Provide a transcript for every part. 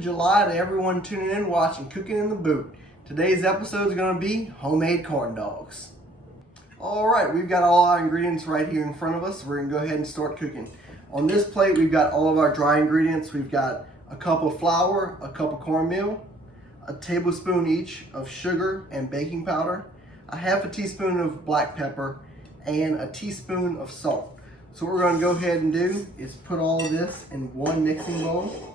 of July to everyone tuning in watching Cooking in the Boot. Today's episode is going to be homemade corn dogs. Alright, we've got all our ingredients right here in front of us. We're going to go ahead and start cooking. On this plate we've got all of our dry ingredients. We've got a cup of flour, a cup of cornmeal, a tablespoon each of sugar and baking powder, a half a teaspoon of black pepper, and a teaspoon of salt. So what we're going to go ahead and do is put all of this in one mixing bowl.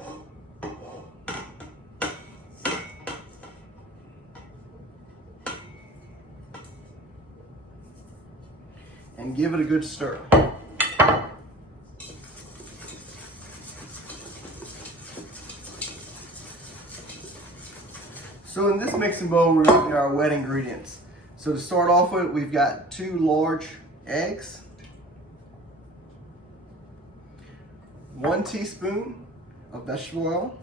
And give it a good stir. So in this mixing bowl, we're going to get our wet ingredients. So to start off with, we've got 2 large eggs, 1 teaspoon of vegetable oil,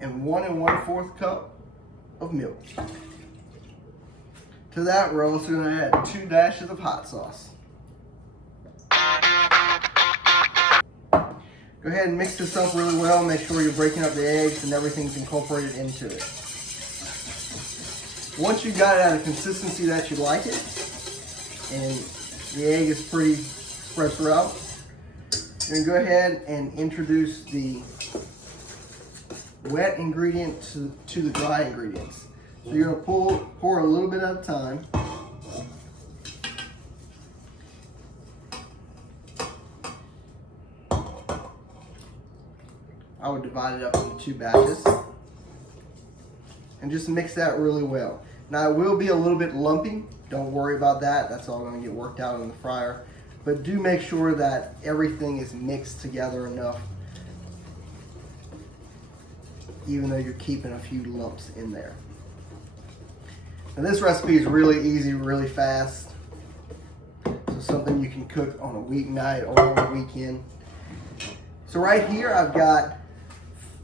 and 1 1/4 cup of milk. To that, we're also going to add 2 dashes of hot sauce. Go ahead and mix this up really well. Make sure you're breaking up the eggs and everything's incorporated into it. Once you've got it at a consistency that you like it, and the egg is pretty spread throughout, you're going to go ahead and introduce the wet ingredient to the dry ingredients. So you're going to pour a little bit at a time. I would divide it up into 2 batches and just mix that really well. Now it will be a little bit lumpy. Don't worry about that. That's all going to get worked out in the fryer. But do make sure that everything is mixed together enough, even though you're keeping a few lumps in there. Now this recipe is really easy, really fast. So something you can cook on a weeknight or on a weekend. So right here I've got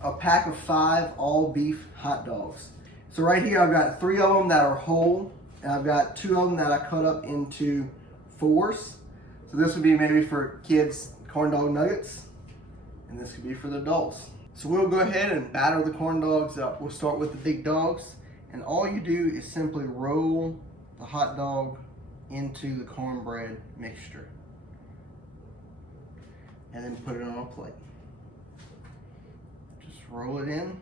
a pack of 5 all beef hot dogs. So right here I've got 3 of them that are whole, and I've got 2 of them that I cut up into 4s. So this would be maybe for kids corn dog nuggets, and this could be for the adults. So we'll go ahead and batter the corn dogs up. We'll start with the big dogs, and all you do is simply roll the hot dog into the cornbread mixture and then put it on a plate. Just roll it in.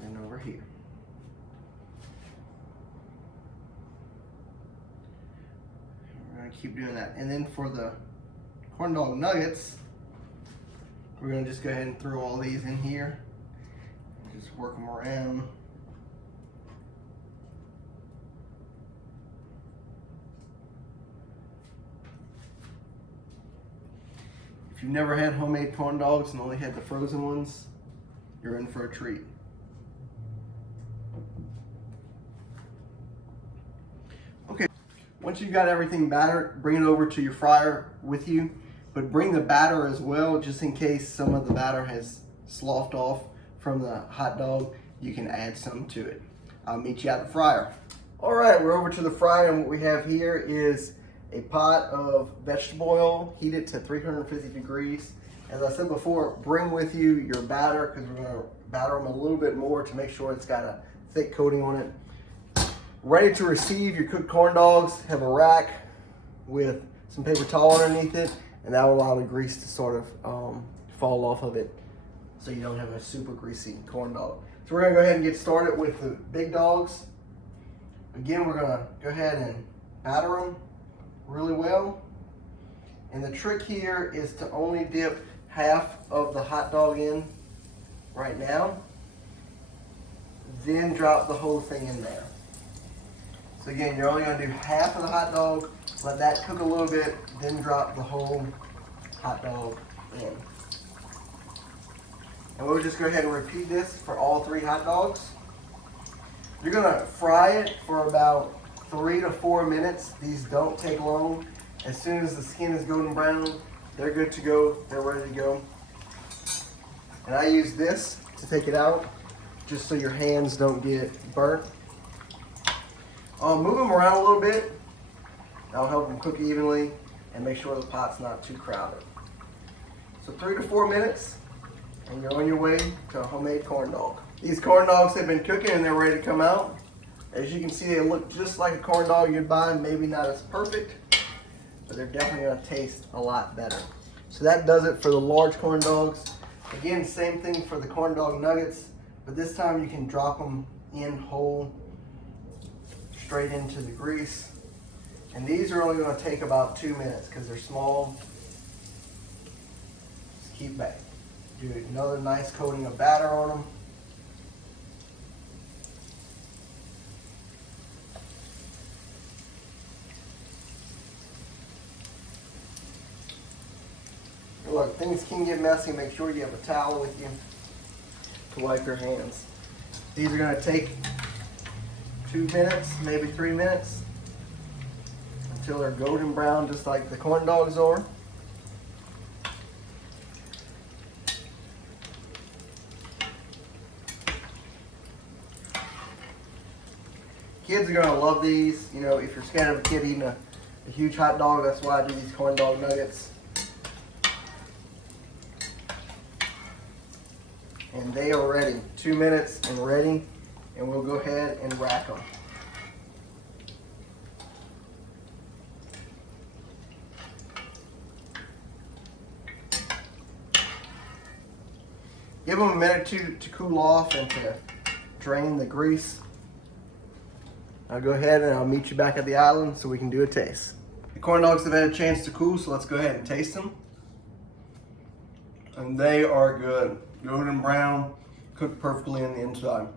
And over here. We're going to keep doing that. And then for the corn dog nuggets, we're going to just go ahead and throw all these in here. Just work them around. If you've never had homemade corn dogs and only had the frozen ones, you're in for a treat. Okay, once you've got everything battered, bring it over to your fryer with you, but bring the batter as well, just in case some of the batter has sloughed off from the hot dog. You can add some to it. I'll meet you at the fryer. All right, we're over to the fryer, and what we have here is a pot of vegetable oil, heat it to 350 degrees. As I said before, bring with you your batter, because we're going to batter them a little bit more to make sure it's got a thick coating on it. Ready to receive your cooked corn dogs. Have a rack with some paper towel underneath it, and that will allow the grease to sort of fall off of it, so you don't have a super greasy corn dog. So we're going to go ahead and get started with the big dogs. Again, we're going to go ahead and batter them really well. And the trick here is to only dip half of the hot dog in right now, then drop the whole thing in there. So again, you're only going to do half of the hot dog, let that cook a little bit, then drop the whole hot dog in. And we'll just go ahead and repeat this for all 3 hot dogs. You're going to fry it for about 3 to 4 minutes. These don't take long. As soon as the skin is golden brown, they're good to go. They're ready to go. And I use this to take it out, just so your hands don't get burnt. Move them around a little bit. That'll help them cook evenly and make sure the pot's not too crowded. So 3 to 4 minutes and you're on your way to a homemade corn dog. These corn dogs have been cooking and they're ready to come out. As you can see, they look just like a corn dog you'd buy, maybe not as perfect, but they're definitely gonna taste a lot better. So that does it for the large corn dogs. Again, same thing for the corn dog nuggets, but this time you can drop them in whole, straight into the grease. And these are only gonna take about 2 minutes because they're small. Just keep back. Do another nice coating of batter on them. Look, things can get messy. Make sure you have a towel with you to wipe your hands. These are going to take 2 minutes, maybe 3 minutes, until they're golden brown, just like the corn dogs are. Kids are going to love these. You know, if you're scared of a kid eating a huge hot dog, that's why I do these corn dog nuggets. And they are ready. 2 minutes and ready. And we'll go ahead and rack them. Give them a minute to cool off and to drain the grease. I'll go ahead and I'll meet you back at the island so we can do a taste. The corn dogs have had a chance to cool, so let's go ahead and taste them. And they are good. Golden brown, cooked perfectly on the inside.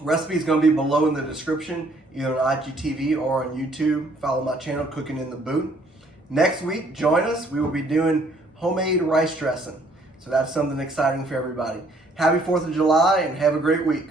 Recipe is going to be below in the description, either on IGTV or on YouTube. Follow my channel, Cooking in the Boot. Next week, join us. We will be doing homemade rice dressing. So that's something exciting for everybody. Happy 4th of July and have a great week.